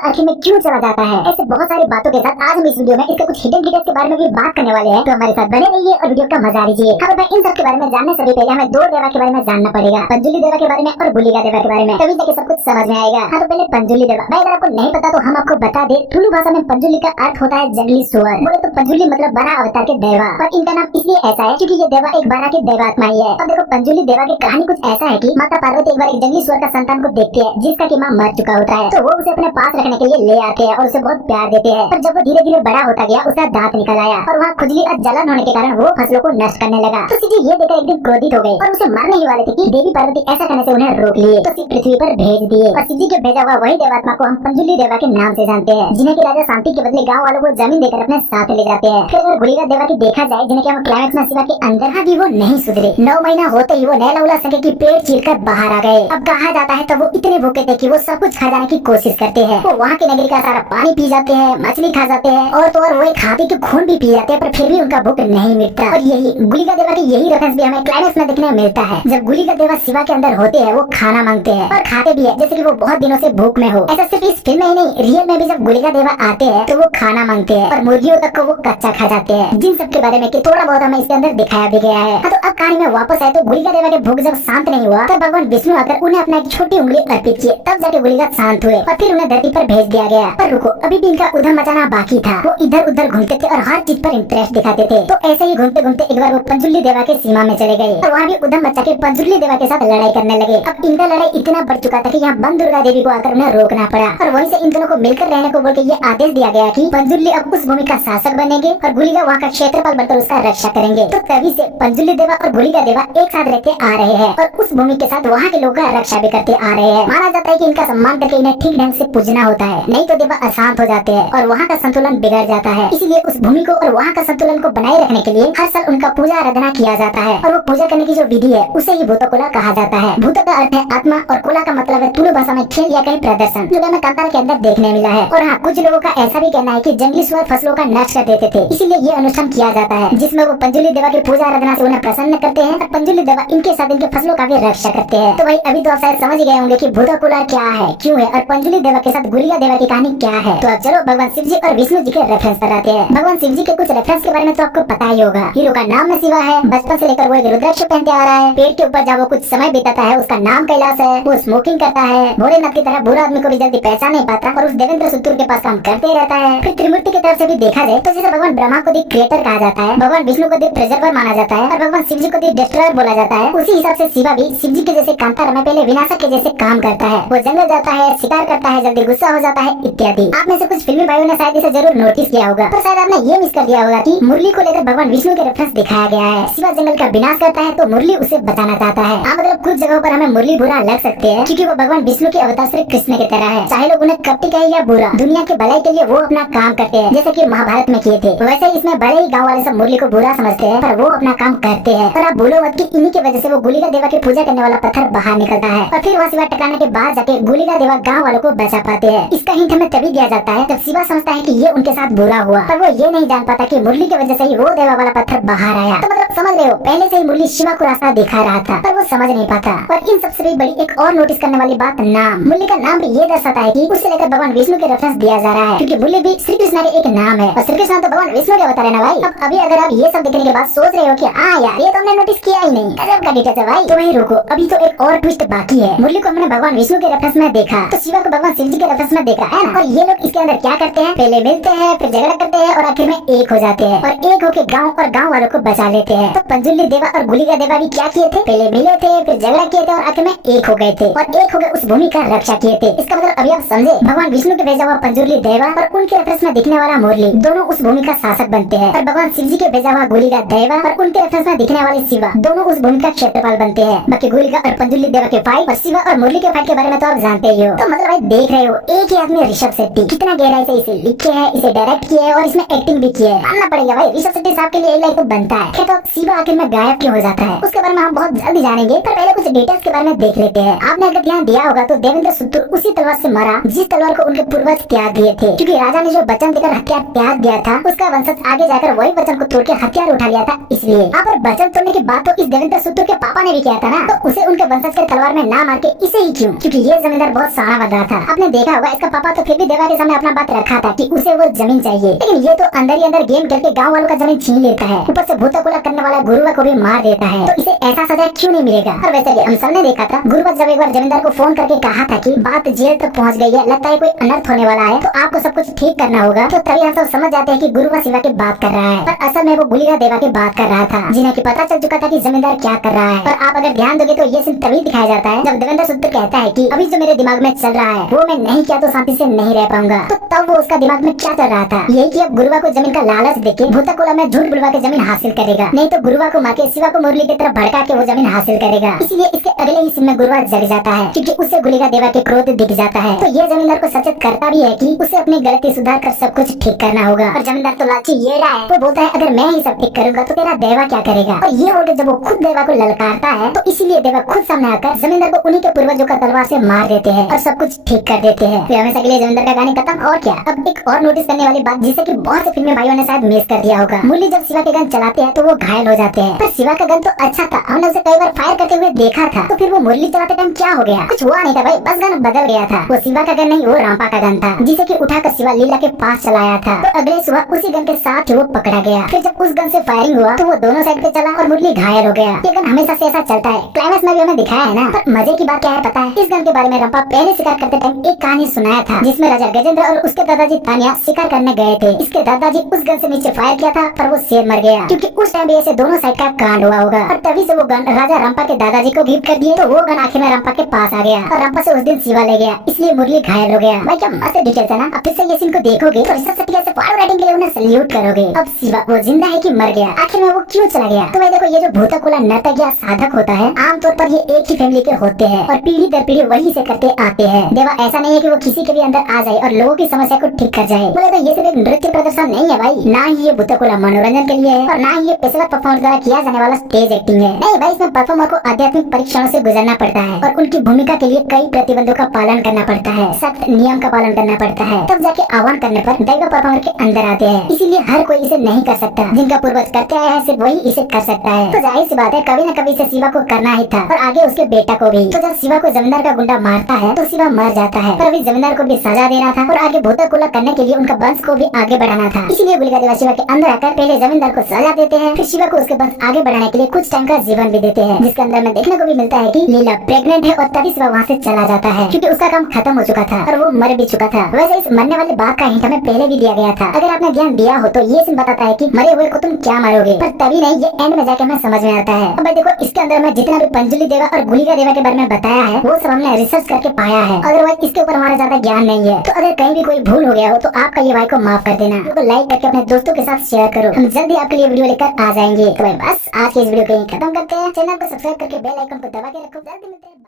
आखिर में क्यों चला जाता है। ऐसे बहुत सारी बातों के साथ आज हम इस वीडियो में इसके कुछ हिडन डिटेल्स के बारे में भी बात करने वाले हैं, तो हमारे साथ बने रहिए और वीडियो का मजा लीजिए। हाँ भाई, इन सब के बारे में जानने से पहले हमें दो देवा के बारे में जानना पड़ेगा, पंजुली देवा के बारे में और गुलिका देवा के बारे में, तभी जाके सब कुछ समझ में आएगा। हाँ तो पहले पंजुली देवा। भाई अगर आपको नहीं पता तो हम आपको बता दे, तुलु भाषा में पंजुली का अर्थ होता है जंगली सुअर। बोले तो पंजुली मतलब बड़ा अवतार के देवा, और इनका नाम इसलिए ऐसा है क्योंकि ये देवा एक बारह की देवात्मा ही है। अब देखो पंजुली देवा की कहानी कुछ ऐसा है कि माता पार्वती एक बार एक जंगली सुअर का संतान को देखती है जिसका की माँ मर चुका होता है, तो वो उसे अपने पास रखने के लिए ले आते हैं और उसे बहुत प्यार देते हैं। पर जब वो धीरे धीरे बड़ा होता गया उसका दांत निकल आया और वहाँ खुजली और जलन होने के कारण वो फसलों को नष्ट करने लगा। तो सीधी ये देखकर एक दिन क्रोधित हो गए और उसे मारने ही वाले थे कि देवी पार्वती ऐसा करने से उन्हें रोक लिए, तो शिव पृथ्वी पर भेज दिए। और शिव जी के भेजा हुआ वही देवात्मा को हम पंजुली देवा के नाम से जानते हैं, जिन्हें की राजा शांति के बदले गाँव वालों को जमीन देकर अपने साथ ले जाते हैं। फिर अगर गुलिका देवा की देखा जाए, जिन्हें हम क्लाइमेक्स में शिवा के अंदर भी वो नहीं सुधरे। 9 महीना होते ही वो नैला उला सके की पेट चीर कर बाहर आ गए। अब कहा जाता है तो वो इतने भूखे थे कि वो सब कुछ खा जाने की कोशिश करते हैं। वो वहाँ की नगरी का सारा पानी पी जाते हैं, मछली खा जाते हैं और तो और वो एक हाथी के खून भी पी जाते हैं, पर फिर भी उनका भूख नहीं मिटता। और यही गुलिका देवा की यही रेफरेंस भी हमें क्लाइमेक्स में देखने मिलता है। जब गुलिका देवा शिवा के अंदर होते हैं वो खाना मांगते हैं और खाते भी है, जैसे कि वो बहुत दिनों से भूख में हो। ऐसा सिर्फ इस फिल्म में ही नहीं, रियल में भी जब गुलिका देवा आते हैं तो वो खाना मांगते हैं और मुर्गियों तक को वो कच्चा खा जाते हैं, जिन सब के बारे में थोड़ा बहुत हमें इसके अंदर दिखाया भी गया है। तो अब कहानी में वापस आए तो गुलिका देवा के भूख जब शांत नहीं हुआ तब भगवान विष्णु आकर उन्हें अपना एक छोटी उंगली अर्पित किए, तब जाके गुलिका शांत हुए और फिर उन्हें धरती पर भेज दिया गया। पर रुको, अभी भी इनका उधम मचाना बाकी था। वो इधर उधर घूमते थे और हर चीज पर इंटरेस्ट दिखाते थे। तो ऐसे ही घूमते घूमते एक बार वो पंजुली देवा के सीमा में चले गए और वहाँ भी उधम मचा के पंजुली देवा के साथ लड़ाई करने लगे। अब इनका लड़ाई इतना बढ़ चुका था कि यहाँ बन दुर्गा देवी को आकर उन्हें रोकना पड़ा और वहीं से इन दोनों को मिलकर रहने को बोल के ये आदेश दिया गया कि पंजुली अब उस भूमि का शासक बनेंगे और गुलिका वहाँ का क्षेत्रपाल बनकर उसका रक्षा करेंगे। तो तभी से पंजुली देवा और गुलिका देवा एक साथ रहते आ रहे हैं और उस भूमि के साथ वहाँ के लोगों का रक्षा भी करते आ रहे हैं। माना जाता है कि इनका सम्मान करके इन्हें ठीक ढंग से पूजना होता है, नहीं तो देवा अशांत हो जाते हैं और वहाँ का संतुलन बिगड़ जाता है। इसीलिए उस भूमि को और वहाँ का संतुलन को बनाए रखने के लिए हर साल उनका पूजा आराधना किया जाता है और वो पूजा करने की जो विधि है उसे ही भूतकुला कहा जाता है। भूत का अर्थ है आत्मा और कुला का मतलब है तुलु भाषा में खेल या कहीं प्रदर्शन, जो हमें कांतारा के अंदर देखने मिला है। और हाँ, कुछ लोगों का ऐसा भी कहना है कि जंगली सुअर फसलों का नष्ट कर देते थे, इसीलिए ये अनुष्ठान किया जाता है जिसमें वो पंजुली देवा की पूजा आराधना से उन्हें प्रसन्न करते हैं और पंजुली देवा इनके साथ इनके फसलों का भी रक्षा करते हैं। तो भाई अभी तो आप शायद समझ गए होंगे कि भूतकुला क्या है, क्यों है और पंजुली देवा के साथ गुलिका देवा की कहानी क्या है। तो अब चलो भगवान शिव जी और विष्णु जी के रेफरेंस पर आते हैं। भगवान शिव जी के कुछ रेफरेंस के बारे में तो आपको पता ही होगा। हीरो का नाम में शिवा है, बचपन से लेकर वो एक रुद्राक्ष पहनते आ रहा है, पेड़ के ऊपर जब वो कुछ समय बिताता है उसका नाम कैलाश है, वो स्मोकिंग करता है, भोलेनाथ की तरह बुरा आदमी को भी जल्दी पहचान नहीं पाता और उस देवेंद्र सुतुर के पास काम करते ही रहता है। फिर त्रिमूर्ति की तरफ से भी देखा जाए तो जैसे भगवान ब्रह्मा को दी क्रिएटर कहा जाता है, भगवान विष्णु को दी प्रिजर्वर माना जाता है और भगवान शिव जी को दी डिस्ट्रॉयर बोला जाता है, उसी हिसाब से शिवा भी शिव जी के जैसे कांतारा में पहले विनाशक के जैसे काम करता है। वो जंगल जाता है, शिकार करता है, जल्दी गुस्सा हो जाता है इत्यादि। आप में से कुछ फिल्मी भाइयों ने शायद इसे जरूर नोटिस किया होगा, तो शायद आपने ये मिस कर दिया होगा कि मुरली को लेकर भगवान विष्णु के रेफरेंस दिखाया गया है। शिवा जंगल का विनाश करता है तो मुरली उसे बचाना चाहता है। मतलब कुछ जगहों पर हमें मुरली बुरा लग सकते हैं क्योंकि वो भगवान विष्णु के अवतार श्री कृष्ण की तरह है, चाहे लोग उन्हें कपटी कहे या बुरा, दुनिया के भलाई के लिए वो अपना काम करते हैं जैसे कि महाभारत में किए थे। वैसे इसमें बड़े ही गाँव वाले सब मुरली को बुरा समझते हैं पर वो अपना काम करते हैं। और आप बोलो मत कि इन्हीं की वजह से वो गुलिका देवा की पूजा करने वाला पत्थर बाहर निकलता है और फिर वहाँ शिवा टकराने के बाद जाके गुलिका देवा गाँव वालों को बचा पाते हैं। इसका हिंट हमें तभी दिया जाता है जब शिवा समझता है कि ये उनके साथ बुरा हुआ, पर वो ये नहीं जान पाता कि मुरली की वजह से ही वो देवा वाला पत्थर बाहर आया। तो मतलब समझ रहे हो, पहले से ही मुरली शिवा को रास्ता दिखा रहा था पर वो समझ नहीं पाता। और इन सबसे भी बड़ी एक और नोटिस करने वाली बात, नाम। मुरली का नाम भी ये दर्शाता है कि उससे लेकर भगवान विष्णु के रेफरेंस दिया जा रहा है क्योंकि मुरली भी श्री कृष्ण का एक नाम है और श्री कृष्ण तो भगवान विष्णु के अवतार है ना भाई। अब अभी अगर आप ये सब देखने के बाद सोच रहे हो कि हाँ यार ये तो हमने नोटिस किया ही नहीं, गजब का डिटेल है भाई, तो वही रुको, अभी तो एक और ट्विस्ट बाकी है। मुरली को हमने भगवान विष्णु के रेफरेंस में देखा तो शिवा को भगवान शिव जी के रेफरेंस में देखा है ना। और ये लोग इसके अंदर क्या करते हैं, पहले मिलते हैं, फिर झगड़ा करते हैं और आखिर में एक हो जाते हैं और एक होके गाँव और गाँव वालों को बचा लेते हैं। तो पंजुली देवा और गुलिका देवा भी क्या किए थे, पहले मिले थे, फिर झगड़ा किए थे और आखिर में एक हो गए थे और एक होकर उस भूमि का रक्षा किए थे। इसका मतलब अभी आप समझे, भगवान विष्णु के भेजा हुआ पंजुली देवा और उनके रेफरेंस में दिखने वाला मुरली दोनों उस भूमि का शासक बनते हैं और भगवान शिव जी के भेजा हुआ गुलिका देवा और उनके रेफरेंस में दिखने वाले शिवा दोनों उस भूमि का क्षेत्रपाल बनते हैं। बाकी गुलिका और पंजुली देवा के फाइट और शिवा और मुरली के फाइट के बारे में तो आप जानते ही हो। तो मतलब भाई देख रहे हो, एक ही आदमी ऋषभ शेट्टी कितना गहराई से इसे लिखे है, इसे डायरेक्ट किया है और इसमें एक्टिंग भी की है। मानना पड़ेगा भाई, ऋषभ शेट्टी साहब के लिए एक लाइक तो बनता है। तो शिवा आखिर में गायब क्यों हो जाता है उसके बारे में हम बहुत जल्दी जानेंगे, पर पहले कुछ डिटेल्स के बारे में देख लेते हैं। आपने अगर ध्यान दिया होगा तो देवेंद्र सुतुर उसी तलवार से मरा जिस तलवार को उनके पूर्वज त्याग दिए थे, क्योंकि राजा ने जो वचन देकर हथियार त्याग दिया था उसका वंशज आगे जाकर वही वचन को तोड़ के हथियार उठा लिया था। इसलिए आप वचन तोड़ने की बात तो इस देवेंद्र सुतुर के पापा ने भी किया था ना, तो उसे उनके वंशज के तलवार में ना मार के इसे ही क्यों, क्योंकि ये जमींदार बहुत सारा बन रहा था। आपने देखा होगा होगा इसका पापा तो फिर भी देवा के सामने अपना बात रखा था कि उसे वो जमीन चाहिए, लेकिन ये तो अंदर ही अंदर गेम खेल के गाँव वालों का जमीन छीन लेता है, ऊपर से भूतकुला करने वाला गुरुवा को भी मार देता है। तो इसे ऐसा सजा क्यों नहीं मिलेगा? और वैसे भी हम सबने देखा था गुरुवा जब एक बार जमींदार को फोन करके कहा था कि बात जेल तक पहुंच गई है, लगता है कोई अनर्थ होने वाला है, तो आपको सब कुछ ठीक करना होगा। तो तभी हम सब समझ जाते हैं कि गुरुवा शिवा की बात कर रहा है, पर असल में वो गुलिका देवा की बात कर रहा था, जिन्हें की पता चल चुका था कि जमींदार क्या कर रहा है। और आप अगर ध्यान दोगे तो ये सीन तभी दिखाया जाता है जब देवेंद्र सूत्र कहता है कि अभी जो मेरे दिमाग में चल रहा है वो मैं नहीं किया तो शांति से नहीं रह पाऊंगा। तो तब वो उसका दिमाग में क्या चल रहा था, यही कि अब गुरुवा को जमीन का लालच देके भूतकुला में झूठ बुलवा के जमीन हासिल करेगा, नहीं तो गुरुवा को मार के शिवा को मुरली की तरफ भड़का के वो जमीन हासिल करेगा। इसीलिए इसके अगले ही सीन में गुरुवा जग जाता है क्योंकि उससे गुलिका देवा के क्रोध दिख जाता है। तो ये जमींदार को सचेत करता भी है कि उसे अपनी गलती सुधार कर सब कुछ ठीक करना होगा। और जमींदार तो लालची ये रहा है, वो बोलता है अगर मैं ही सब ठीक करूंगा तो तेरा देवा क्या करेगा। और ये बोलकर जब वो खुद देवा को ललकारता है तो इसीलिए देवा खुद सामने आकर जमींदार को उन्हीं के पूर्वजों का तलवार से मार देते हैं और सब कुछ ठीक कर देते हैं। फिर हमेशा के लिए जमींदार का कहानी खत्म। और क्या, अब एक और नोटिस करने वाली बात जिसे कि बहुत से फिल्मी भाइयों ने शायद मिस कर दिया होगा, मुरली जब शिवा के गन चलाते हैं तो वो घायल हो जाते हैं, पर शिवा का गन तो अच्छा था, हमने उसे कई बार फायर करते हुए देखा था, तो फिर वो मुरली चलाते टाइम क्या हो गया? कुछ हुआ नहीं था भाई, बस गन बदल गया था। वो शिवा का गन नहीं, वो रामपा का गन था, जिसे कि उठाकर शिवा लीला के पास चलाया था। तो अगले सुबह उसी गन के साथ वो पकड़ा गया। फिर जब उस गन से फायरिंग हुआ तो वो दोनों साइड पे चला और मुरली घायल हो गया। ये गन हमेशा से ऐसा चलता है, क्लाइमेक्स में भी हमें दिखाया है ना। पर मजे की बात क्या है पता है, इस गन के बारे में रामपा पहले शिकार करते टाइम एक कहानी सुनाया था, जिसमें राजा गजेंद्र और उसके दादाजी तानिया शिकार करने गए थे। इसके दादाजी उस गन से नीचे फायर किया था पर वो शेर मर गया, क्योंकि उस टाइम भी ऐसे दोनों साइड का कांड हुआ होगा। और तभी से वो गन राजा रामपा के दादाजी को गिफ्ट कर दिए, तो वो गन आखिर में रामपा के पास आ गया और रामपा से उस दिन शिवा ले गया, इसलिए मुरली घायल हो गया। भाई क्या मस्त डिटेल्स है ना। अब फिर से ये सीन को देखोगे तो ऋषभ सेठी से फॉरवर्ड राइटिंग के लिए उन्हें सैल्यूट करोगे। अब शिवा वो जिंदा है कि मर गया, आखिर में वो क्यों चला गया? तो भाई देखो, ये जो भूतकुला नर्तक या साधक होता है आमतौर पर ये एक ही फैमिली के होते हैं और पीढ़ी दर पीढ़ी वही से करते आते हैं। देवा ऐसा नहीं है कि वो किसी के भी अंदर आ जाए और लोगों की समस्या को ठीक कर जाए। बोले तो ये सिर्फ एक नृत्य प्रदर्शन नहीं है भाई, ना ही ये भूतकुला मनोरंजन के लिए है और ना ही ये पेशेवर परफॉर्मर द्वारा किया जाने वाला स्टेज एक्टिंग है। नहीं भाई, इसमें परफॉर्मर को आध्यात्मिक परीक्षणों से गुजरना पड़ता है और उनकी भूमिका के लिए कई प्रतिबंधों का पालन करना पड़ता है, सख्त नियम का पालन करना पड़ता है, तब जाके आह्वान करने पर दैव परफॉर्मर के अंदर आते हैं। इसीलिए हर कोई इसे नहीं कर सकता, जिनका पूर्वज करते आया है सिर्फ वही इसे कर सकता है। तो जाहिर सी बात है कभी न कभी इसे शिवा को करना ही था और आगे उसके बेटा को भी। तो जब शिवा को जमींदार का गुंडा मारता है तो शिवा मर जाता है, पर अभी जमींदार को भी सजा देना था और आगे भूतकुला करने के लिए उनका वंश को भी आगे बढ़ाना था। इसीलिए गुलिका देवा शिवा के अंदर आकर पहले जमींदार को सजा देते हैं, फिर शिवा को उसके वंश आगे बढ़ाने के लिए कुछ टाइम का जीवन भी देते हैं, जिसके अंदर में देखने को भी मिलता है कि लीला प्रेग्नेंट है और तभी शिवा वहाँ से चला जाता है क्योंकि उसका काम खत्म हो चुका था और वो मर भी चुका था। वैसे इस मरने वाली बात का हिंट हमें पहले भी दिया गया था, अगर आपने ध्यान दिया हो तो ये सीन बताता है कि मरे हुए को तुम क्या मारोगे, पर तभी नहीं, ये एंड में जाके हमें समझ में आता है। अब भाई देखो, इसके अंदर में जितना भी पंजुली देवा और गुलिका देवा के बारे में बताया है वो सब हमने रिसर्च करके पाया है, अदरवाइज इसके ऊपर हमारा ज्यादा ज्ञान नहीं है। तो अगर कहीं भी कोई भूल हो गया हो तो आपका ये भाई को माफ कर देना, तो लाइक करके अपने दोस्तों के साथ शेयर करो, हम जल्दी आपके लिए वीडियो लेकर आ जाएंगे। तो भाई बस आज के इस वीडियो को यहीं खत्म करते हैं, चैनल को सब्सक्राइब करके बेल आइकन को दबा के रखो। जल्दी मिलते हैं।